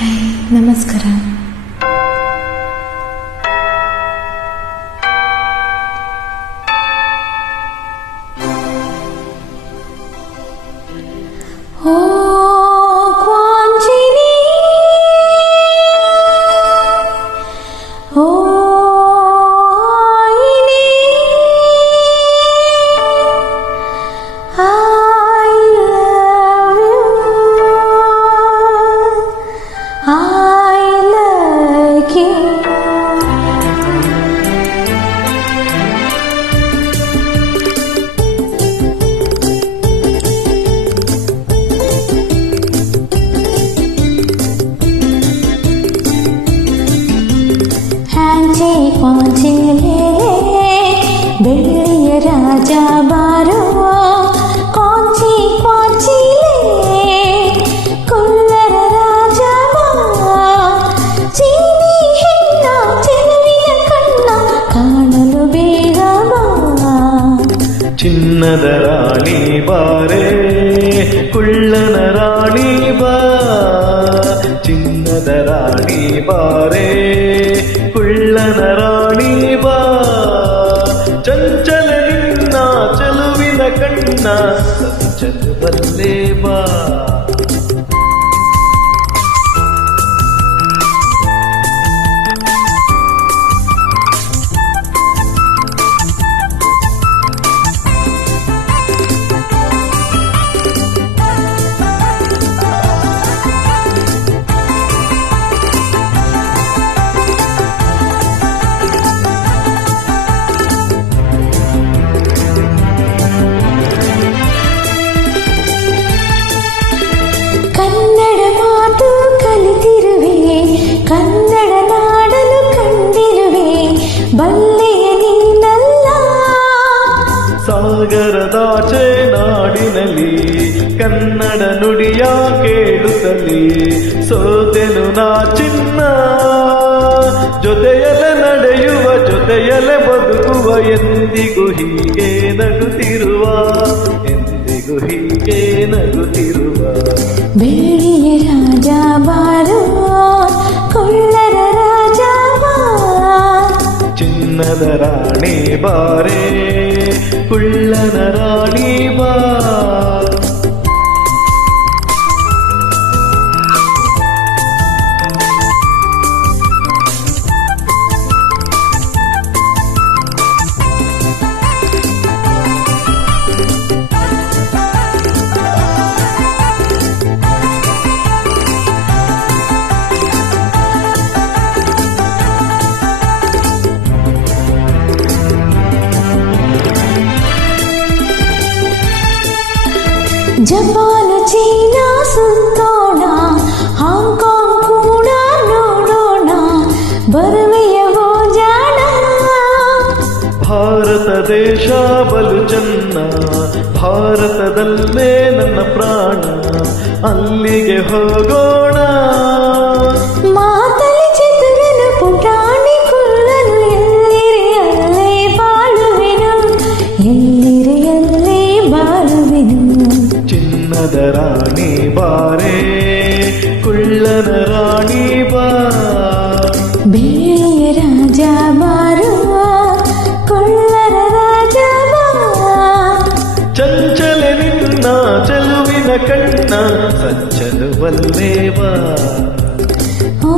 Hi, ನಮಸ್ಕಾರ. ಓ ಕ್ವಾಂಚಿನಿ, ಓ ಆಯಿನಿ, I love you, I like you. Handshake ವಾಂಚಿಲೆ ಬೆಳ್ಳಿಯ ರಾಜ ಬಾರೋ, ಕಾಂಚಿ ಕಾಂಚಿಲೆ ಕೊಲ್ಲರ ರಾಜ ಬಾ, ಚೀನಿ ಹೆಣ್ಣ ಚೆಲುವಿನ ಕಣ್ಣ ಕಾಣಲು ಬೇಗ ಬಾ. ಚಿನ್ನದ ರಾಣಿ ಬಾರೆ ಕುಳ್ಳನ ರಾಣಿ ಬಾ, ಚಿನ್ನದ ರಾಣಿ ಬಾರೆ ಕುಳ್ಳನ ರಾಣಿ ಬಾ, ಚಂಚಲ ನಿನ್ನ ಚೆಲುವಿನ ಕಣ್ಣ ಸಂಚಲವಲ್ಲೇ ಬಾ. ಕನ್ನಡ ಮಾತು ಕಲಿತಿರುವೆ, ಕನ್ನಡ ನಾಡಲು ಕಂಡಿರುವೆ, ಬಲ್ಲೆಯ ನೀನಲ್ಲ. ಸಾಗರದಾಚೆ ನಾಡಿನಲ್ಲಿ ಕನ್ನಡ ನುಡಿಯ ಕೇಳುತ್ತಲಿ ಸೋತೆನು ನಾ ಚಿನ್ನ, ಜೊತೆಯಲೆ ನಡೆಯುವ ಜೊತೆಯಲೆ ಬದುಕುವ, ಎಂದಿಗೂ ಹೀಗೆ ನಗುತ್ತಿರುವ, ಎಂದಿಗೂ ಹೀಗೆ ನಗುತ್ತಿರುವ. ಬೆಳ್ಳಿಯ ರಾಜ ಬಾರೋ, ಕೊಳ್ಳರ ರಾಜ ಬಾ, ಚಿನ್ನದ ರಾಣಿ ಬಾರೆ ಕುಳ್ಳನ ರಾಣಿ ಬಾ. ಜಪಾನ್ ಚೀನಾ ಸುತ್ತೋಣ, ಹಾಂಗ್ಕಾಂಗ್ ಕೂಡ ನೋಡೋಣ, ಬರುವೆಯವೋ ಜಾಣ. ಭಾರತ ದೇಶ ಬಲು ಚೆನ್ನ, ಭಾರತದಲ್ಲೇ ನನ್ನ ಪ್ರಾಣ, ಅಲ್ಲಿಗೆ ಹೋಗೋಣ. ಮಾತಲಿ ಚತುರನು ಪುಟಾಣಿ ಕುಳ್ಳನು, ಎಲ್ಲಿರಿ ಅಲ್ಲೇ ಬಾಳುವೆನು, ಎಲ್ಲಿರಿ ಅಲ್ಲೇ ಬಾಳುವೆನು. ಚಿನ್ನದ ರಾಣಿ ಬಾರೆ ಕುಳ್ಳನ ರಾಣಿ ಬಾ, ಬೆಳ್ಳಿಯ ರಾಜ ಬಾರೋ, ಕೊಳ್ಳರ ರಾಜ ಬಾ, ಚಂಚಲ ನಿನ್ನ ಚೆಲುವಿನ ಕಣ್ಣ ಸಂಚಲವಲ್ಲೇ ಬಾ. ಓ